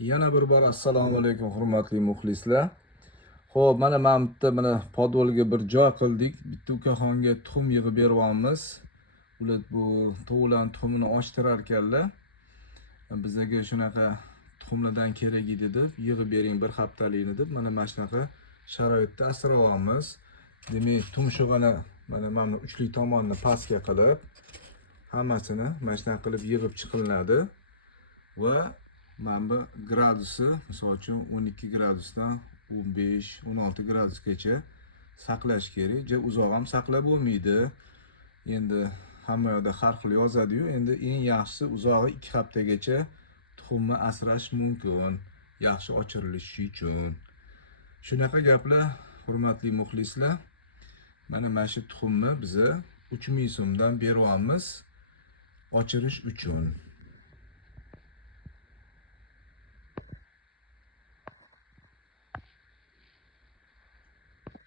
Yana bir bor assalomu alaykum hurmatli muxlislar. Xo'p, mana bitta podvolga bir joy qildik. Bitta ukaxonga tuxum yig'ib beryapmiz. Ular bu tovuqlarning tuxumini ochtirar ekanlar. Bizga shunaqa tuxumlardan kerak edi deb, yig'ib bering bir haftalikni deb, mana shunaqa sharoitda asrayapmiz. Demak, tumshug'ini mana uchli tomonni pastga qilib, hammasini mana shunaqa qilib yig'ib chiqilinadi va mana bu gradusi, misol uchun 12 gradusdan 15-16 gradusgacha saqlash kerak. Uzoq ham saqlab bo'lmaydi. Endi hamma yoqda har xil yozadi-yu, endi eng yaxshisi uzog'i 2 haftagacha tuxumni asrash mumkin, yaxshi ochirilishi uchun. Shunaqa gaplar, hurmatli muxlislar. Mana shu tuxumni biz 3000 so'mdan beryapmiz ochirish uchun.